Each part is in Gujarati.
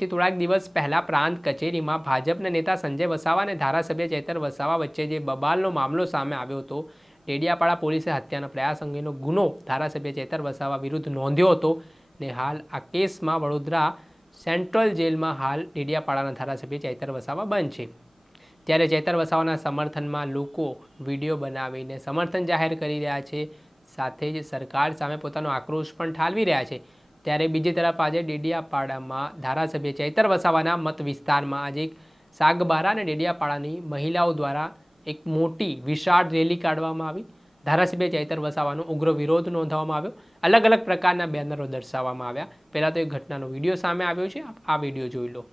થી થોડાક દિવસ પહેલા પ્રાંત કચેરીમાં ભાજપના નેતા સંજય વસાવા અને ધારાસભ્ય ચેતર વસાવા વચ્ચે જે બબાલનો મામલો સામે આવ્યો હતો, ડેડિયાપાડા પોલીસે હત્યાના પ્રયાસ અંગેનો ગુનો ધારાસભ્ય ચેતર વસાવા વિરુદ્ધ નોંધ્યો હતો ને હાલ આ કેસમાં વડોદરા સેન્ટ્રલ જેલમાં હાલ ડેડિયાપાડાના ધારાસભ્ય ચેતર વસાવા બંધ છે. ત્યારે ચેતર વસાવાના સમર્થનમાં લોકો વીડિયો બનાવીને સમર્થન જાહેર કરી રહ્યા છે, સાથે જ સરકાર સામે પોતાનો આક્રોશ પણ ઠાલવી રહ્યા છે. ત્યારે બીજી તરફ આજે ડેડિયાપાડામાં ધારાસભ્ય ચૈતર વસાવાના મત વિસ્તારમાં આજે સાગબારા અને ડેડિયાપાડાની મહિલાઓ દ્વારા એક મોટી વિશાળ રેલી કાઢવામાં આવી. ધારાસભ્ય ચૈતર વસાવાનો ઉગ્ર વિરોધ નોંધવામાં આવ્યો. અલગ અલગ પ્રકારના બેનરો દર્શાવવામાં આવ્યા. પહેલાં તો એક ઘટનાનો વીડિયો સામે આવ્યો છે. આ વીડિયો જોઈ લો.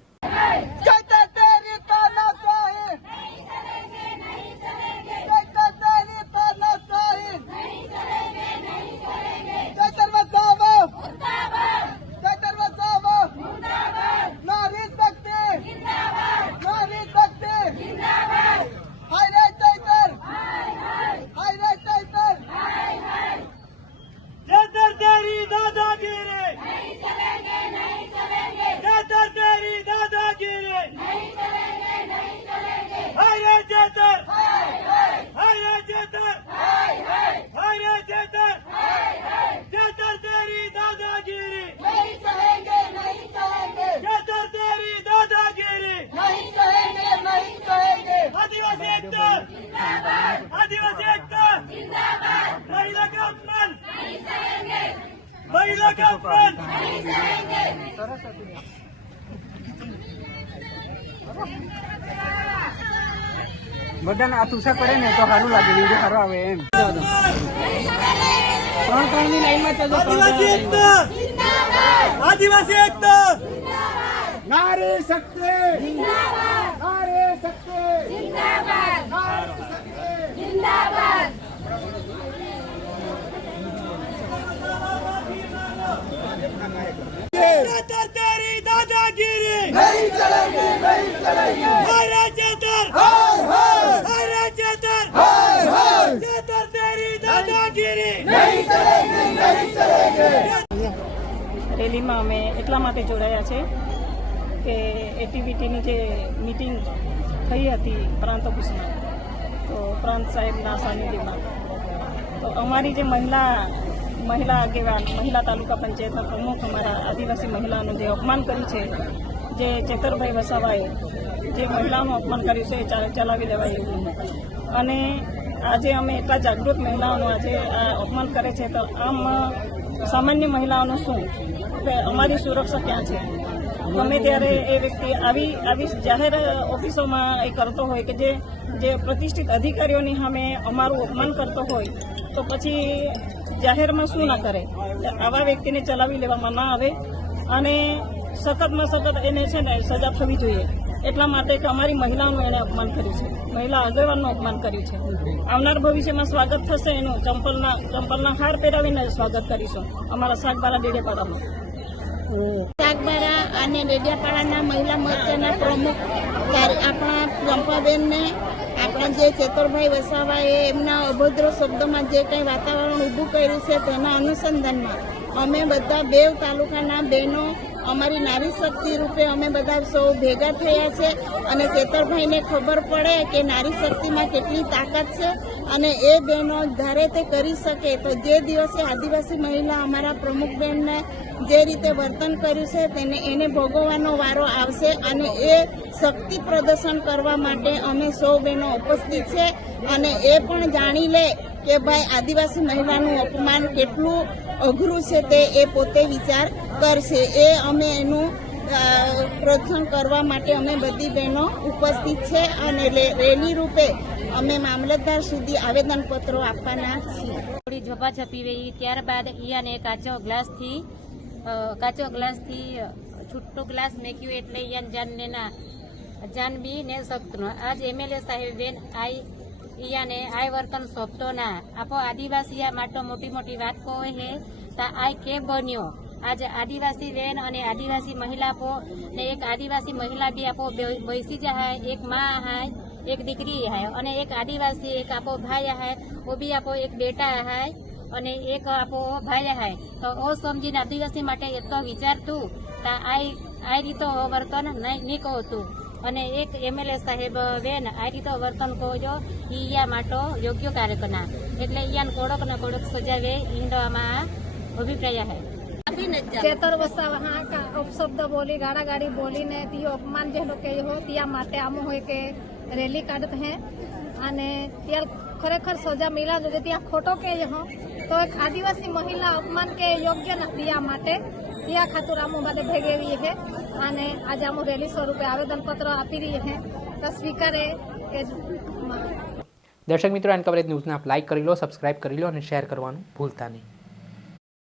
आदिवासी एकता महिला का अपमान महिला का अपमान બધાને આ તુષાર પડે ને તો સારું લાગે વિડીયો સારો આવે એમ ત્રણ ત્રણ ની લાઈનમાં ચાલજો આદિવાસી એકતા આદિવાસી એકતા નારી શક્તિ નારી શક્તિ चेतर तेरी दादागिरी नहीं चलेगी नहीं चलेगी हरे चेतर हरे चेतर चेतर तेरी दादागिरी नहीं चलेगी नहीं चलेगी રેલીમાં અમે એટલા માટે જોડાયા છે કે એટીવીટીની જે મિટિંગ થઈ હતી પ્રાંત ઓફિસમાં તો પ્રાંત સાહેબના સાનિધ્યમાં. તો અમારી જે મહિલા મહિલા આગેવાન, મહિલા તાલુકા પંચાયતના પ્રમુખ અમારા આદિવાસી મહિલાનું જે અપમાન કર્યું છે, જે ચેતરભાઈ વસાવાએ જે મહિલાનું અપમાન કર્યું છે એ ચલાવી લેવાય એવું. અને આજે અમે એટલા જાગૃત મહિલાઓનું આજે આ અપમાન કરે છે તો આમ સામાન્ય મહિલાઓનું શું? કે અમારી સુરક્ષા ક્યાં છે? ગમે ત્યારે એ વ્યક્તિ આવી આવી જાહેર ઓફિસોમાં એ કરતો હોય કે જે જે પ્રતિષ્ઠિત અધિકારીઓની સામે અમારું અપમાન કરતો હોય, તો પછી જાહેરમાં શું ના કરે? આવા વ્યક્તિને ચલાવી લેવામાં ના આવે અને સખતમાં સખત એને છે ને સજા થવી જોઈએ. એટલા માટે કે અમારી મહિલાઓનું એને અપમાન કર્યું છે. મહિલા આગેવાનનું અપમાન કર્યું છે. આવનાર ભવિષ્યમાં સ્વાગત થશે એનું. ચંપલના ચંપલના હાર પહેરાવીને સ્વાગત કરીશું અમારા શાકબારા ડેડેપાડામાં સાગબારા અને ડેડિયાપાડાના મહિલા મોરચાના પ્રમુખ આપણા ચંપાબેનને આપણા જે ચેતરભાઈ વસાવાએ એમના અભદ્ર શબ્દોમાં જે કંઈ વાતાવરણ ઊભું કર્યું છે તેના અનુસંધાનમાં અમે બધા બેવ તાલુકાના બહેનો અમારી નારી શક્તિ રૂપે અમે બધા સૌ ભેગા થયા છે અને કેતરભાઈને ખબર પડે કે નારી શક્તિમાં કેટલી તાકાત છે અને એ બહેનો ધારે તે કરી શકે. તો જે દિવસે આદિવાસી મહિલા અમારા પ્રમુખ બહેનને જે રીતે વર્તન કર્યું છે તેને એને ભોગવવાનો વારો આવશે અને એ શક્તિ પ્રદર્શન કરવા માટે અમે સૌ બહેનો ઉપસ્થિત છે અને એ પણ જાણી લે કે ભાઈ આદિવાસી મહિલાનું અપમાન કેટલું અઘરું છે તે એ પોતે વિચાર કરશે. એ અમે એનું પ્રોત્સાહન કરવા માટે અમે બધી બહેનો ઉપસ્થિત છે અને રેલી રૂપે અમે મામલતદાર સુધી આવેદનપત્રો આપવાના છીએ. થોડી ઝપાઝપી રહી. ત્યારબાદ ઈયાને કાચો ગ્લાસથી કાચો ગ્લાસથી છૂટો ગ્લાસ મેક્યું એટલે ઈયાન જાનને ના જાનબી ને સખ્તનો. આજ એમએલએ સાહેબેન આઈ ઈયાને આય વર્તન સોંપતો ના. આપો આદિવાસી માટે માટો મોટી વાત કહો હે, તા આય કે બન્યો? આજ આદિવાસી બેન અને આદિવાસી મહિલા આપો ને એક આદિવાસી મહિલા બી આપો બૈસી જાય એક માં હાય એક દીકરી હાય અને એક આદિવાસી, એક આપો ભાઈ હાય ઓ બી આપો એક બેટા હાય અને એક આપો ભાઈ હાય તો ઓ સમજીને આદિવાસી માટે એટલો વિચારતું, તા આઈ આ રીતો વર્તન નહીં કહો તું અને એક એમએલએ સાહેબ બેન આ રીતે વર્તન કહો ઈ યા માટો યોગ્ય કાર્યકના એટલે ઈયાન કોડક ને કોડક સજાવે ઈંડવામાં અભિપ્રાય હે. ચેતર કા અપશબ્દ બોલી ગાડા ગાડી બોલીને તીઓ અપમાન જે લોકો હો ત્યાં માટે આમ હોય કે રેલી કાઢત હે. અને ત્યાં ખરેખર સજા મિલા જોઈએ ત્યાં ખોટો કે હો તો એક આદિવાસી મહિલા અપમાન કે યોગ્ય નથી આ માટે ત્યાં ખાતુર આમો માટે ભેગેવી હે અને આજે આમો રેલી સ્વરૂપે આવેદનપત્ર આપી રહી હે. તો સ્વીકારે કે દર્શક મિત્રો, એન કવરેજ ન્યૂઝને આપ લાઇક કરી લો, સબસ્ક્રાઇબ કરી લો અને શેર કરવાનું ભૂલતા નહીં.